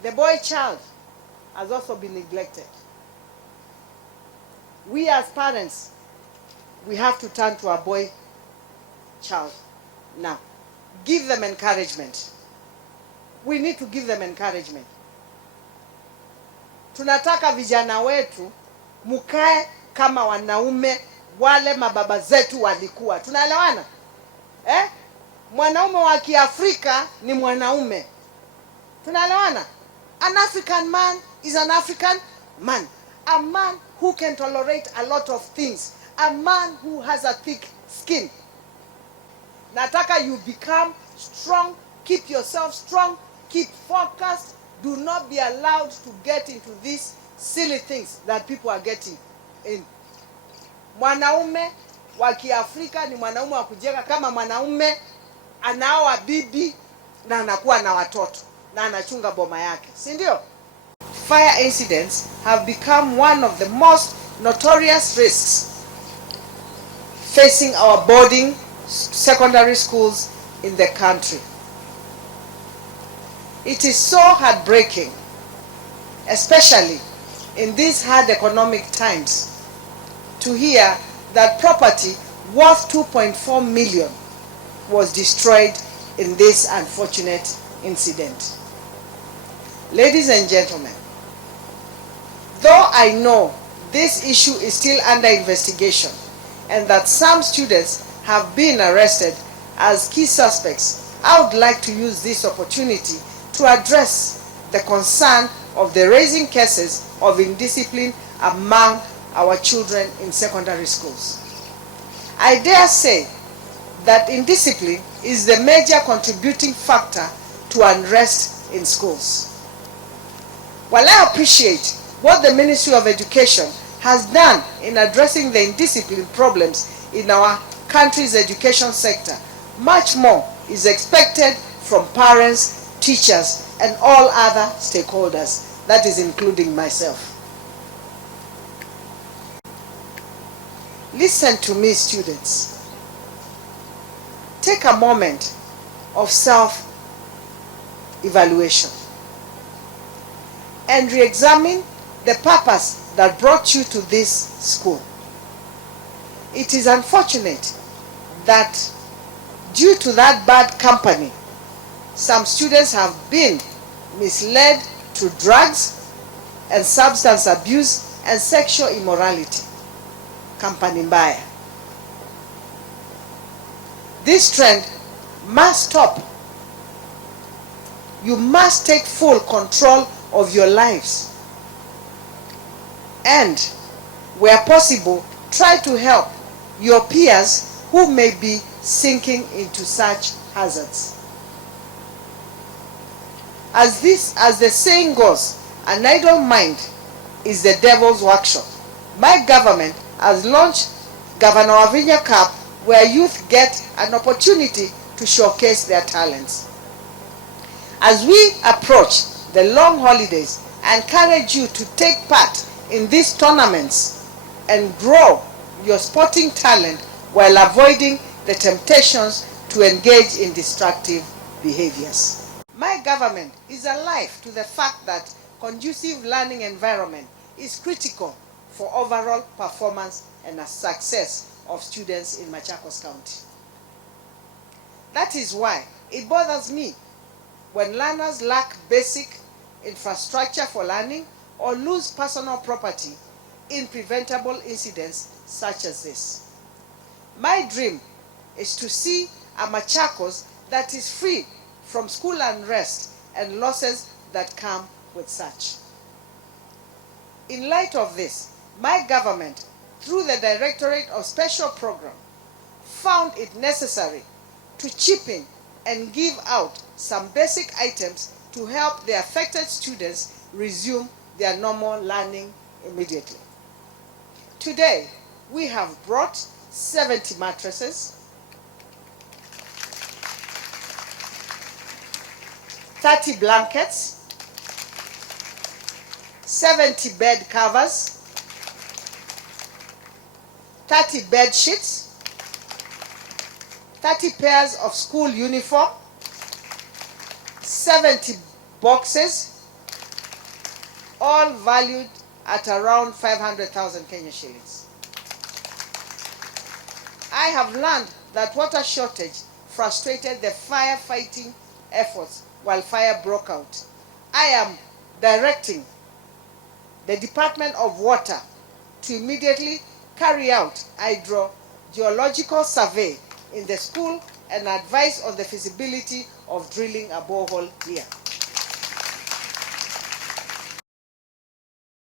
The boy child has also been neglected. We as parents, we have to turn to our boy child now. Give them encouragement. We need to give them encouragement. Tunataka vijana wetu mukae kama wanaume wale mababa zetu walikuwa. Tunaelewana? Mwanaume wa Kiafrika ni mwanaume. Tunaelewana? An African man is an African man. A man who can tolerate a lot of things. A man who has a thick skin. Nataka you become strong. Keep yourself strong. Keep focused. Do not be allowed to get into these silly things that people are getting in. Mwanaume wa Kiafrika ni mwanaume wa kujenga. Kama mwanaume anaoa bibi na anakuwa na watoto na anachunga boma yake, si ndio? Fire incidents have become one of the most notorious risks facing our boarding secondary schools in the country. It is so heartbreaking, especially in these hard economic times, to hear that property worth 2.4 million was destroyed in this unfortunate incident. Ladies and gentlemen, though I know this issue is still under investigation and that some students have been arrested as key suspects, I would like to use this opportunity to address the concern of the raising cases of indiscipline among our children in secondary schools. I dare say that indiscipline is the major contributing factor to unrest in schools. While I appreciate what the Ministry of Education has done in addressing the indiscipline problems in our country's education sector, much more is expected from parents, teachers, and all other stakeholders, that is including myself. Listen to me, students. Take a moment of self-evaluation and re-examine the purpose that brought you to this school. It is unfortunate that due to that bad company, some students have been misled to drugs and substance abuse and sexual immorality. Company mbaya. This trend must stop. You must take full control of your lives. And, where possible, try to help your peers who may be sinking into such hazards. As the saying goes, an idle mind is the devil's workshop. My government has launched Governor Wavinya Cup, where youth get an opportunity to showcase their talents. As we approach the long holidays, I encourage you to take part in these tournaments and grow your sporting talent while avoiding the temptations to engage in destructive behaviors. My government is alive to the fact that conducive learning environment is critical for overall performance and the success of students in Machakos County. That is why it bothers me when learners lack basic infrastructure for learning or lose personal property in preventable incidents such as this. My dream is to see a Machakos that is free from school unrest and losses that come with such. In light of this, my government, through the Directorate of Special Program, found it necessary to chip in and give out some basic items to help the affected students resume their normal learning immediately. Today, we have brought 70 mattresses, 30 blankets, 70 bed covers, 30 bed sheets, 30 pairs of school uniform, 70 boxes, all valued at around 500,000 Kenya shillings. I have learned that water shortage frustrated the firefighting efforts while fire broke out. I am directing the Department of Water to immediately carry out hydrogeological survey in the school and advise on the feasibility of drilling a borehole here.